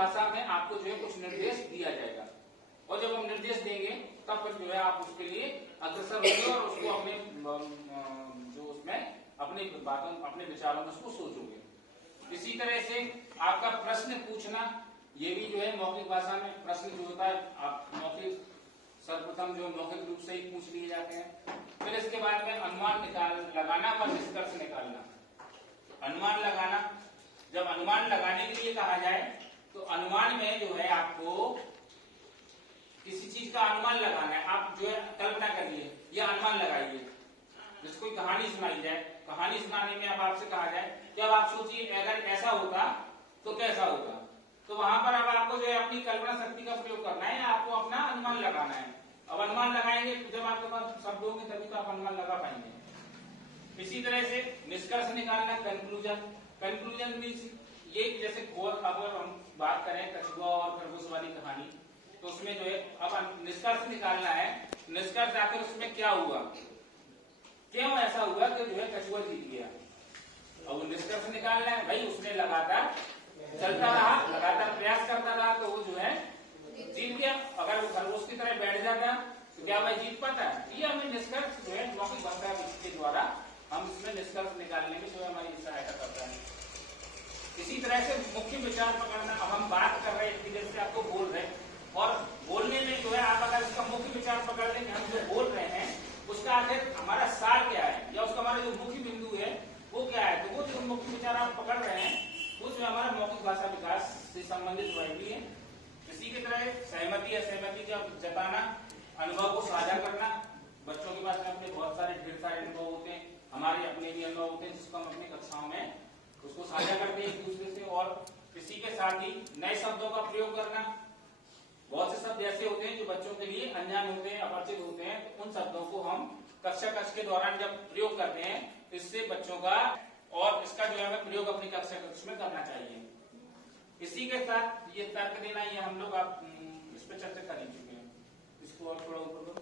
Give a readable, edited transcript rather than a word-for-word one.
भाषा में आपको जो है कुछ निर्देश दिया जाएगा, और जब हम निर्देश देंगे तब फिर जो है आप उसके लिए अग्रसर होंगे और उसको अपने जो उसमें अपनी बातों अपने विचारों में उसको सोचोगे। इसी तरह से आपका प्रश्न पूछना, ये भी जो है मौखिक भाषा में प्रश्न जो होता है आप मौखिक सर्वप्रथम जो मौखिक रूप से ही पूछ लिए जाते हैं। फिर इसके बाद में अनुमान लगाना व निष्कर्ष निकालना। अनुमान लगाना, जब अनुमान लगाने के लिए कहा जाए तो अनुमान में जो है आपको किसी चीज का अनुमान लगाना है। आप जो है कल्पना करिए या अनुमान लगाइए। जैसे कोई कहानी सुनाई जाए, कहानी सुनाने में अब आपसे कहा जाए कि अब आप सोचिए अगर ऐसा होगा तो कैसा होगा, तो वहां पर अब आपको जो है अपनी कल्पना शक्ति का प्रयोग करना है, आपको अपना अनुमान लगाना है। अब अनुमान लगाएंगे तो जब आपके पास शब्द होंगे तभी तो आप अनुमान लगा पाएंगे। इसी तरह से निष्कर्ष निकालना, कंक्लूजन। कंक्लूजन मीन्स ये जैसे अगर हम बात करें कछुआ और खरगोश वाली कहानी, तो उसमें जो है अब निष्कर्ष निकालना है। निष्कर्ष आखिर उसमें क्या हुआ, क्यों ऐसा हुआ कि जो है कछुआ जीत गया। अब निष्कर्ष निकालना है, भाई उसने लगातार चलता रहा, लगातार प्रयास करता रहा तो वो जो है जीत गया। अगर वो खरगोश की तरह बैठ जाता तो क्या वह जीत पाता है। ये हमें निष्कर्ष जो है मौखिक भाषा के द्वारा हम इसमें निष्कर्ष निकालने में जो है हमारी सहायता करता है। इसी तरह से मुख्य विचार पकड़ना। अब हम बात कर रहे हैं इतनी देर से आपको बोल रहे हैं, और बोलने में जो है आप अगर इसका मुख्य विचार पकड़ लें कि हम जो बोल रहे हैं उसका आखिर हमारा सार क्या है, या उसका हमारा जो मुख्य बिंदु है वो क्या है, तो वो जो मुख्य विचार आप पकड़ रहे हैं वो जो हमारा मौखिक भाषा विकास से संबंधित वायु है। इसी की तरह सहमति असहमति का जताना, अनुभव को साझा करना। बच्चों के पास में अपने बहुत सारे ढेर सारे अनुभव होते हैं, हमारे अपने भी अनुभव होते हैं जिसको हम अपनी कक्षाओं में उसको साझा करते हैं एक दूसरे से। और इसी के साथ ही नए शब्दों का प्रयोग करना। बहुत से शब्द ऐसे होते हैं जो बच्चों के लिए अनजान होते हैं, अपरिचित होते हैं, तो उन शब्दों को हम कक्षा कक्ष के दौरान जब प्रयोग करते हैं इससे बच्चों का और इसका जो है हमें प्रयोग अपनी कक्षा कक्ष में करना चाहिए। इसी के साथ ये तर्क देना, ये हम लोग आप इस पर चर्चा कर ही चुके हैं, इसको और थोड़ा ऊपर